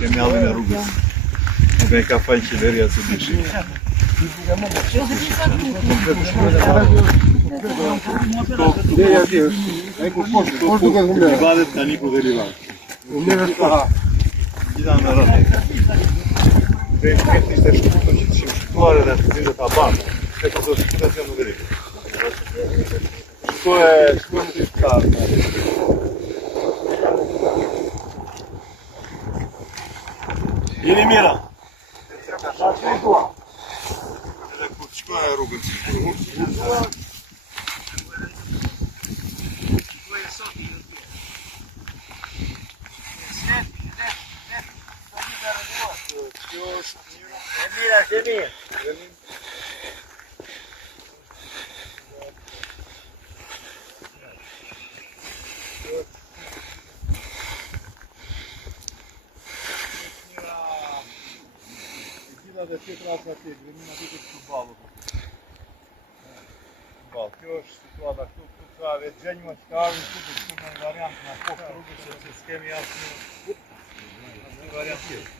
kemi allin e rrugës. Nuk e ka fajnë qeveria se dishi. Livadet tani ku dhe livadet. Gjitha me rrënë. Dhe këtë ishte shkuto që të shimë shkutuar edhe të zindë të abanë. Dhe këtë shkutet që nuk dhe rikë. Shkuet të shkutarë. Jeni mira. Edhe ku të shkuaj e rrugën që shkuaj. Dhe tjetra asa tjetë, venima tjetë të balë. Kjo është situata këtu, ka vetë gjenjma që ka arën këtu në variant në pokë rrugës, që s'kemi asë një variant tjetë.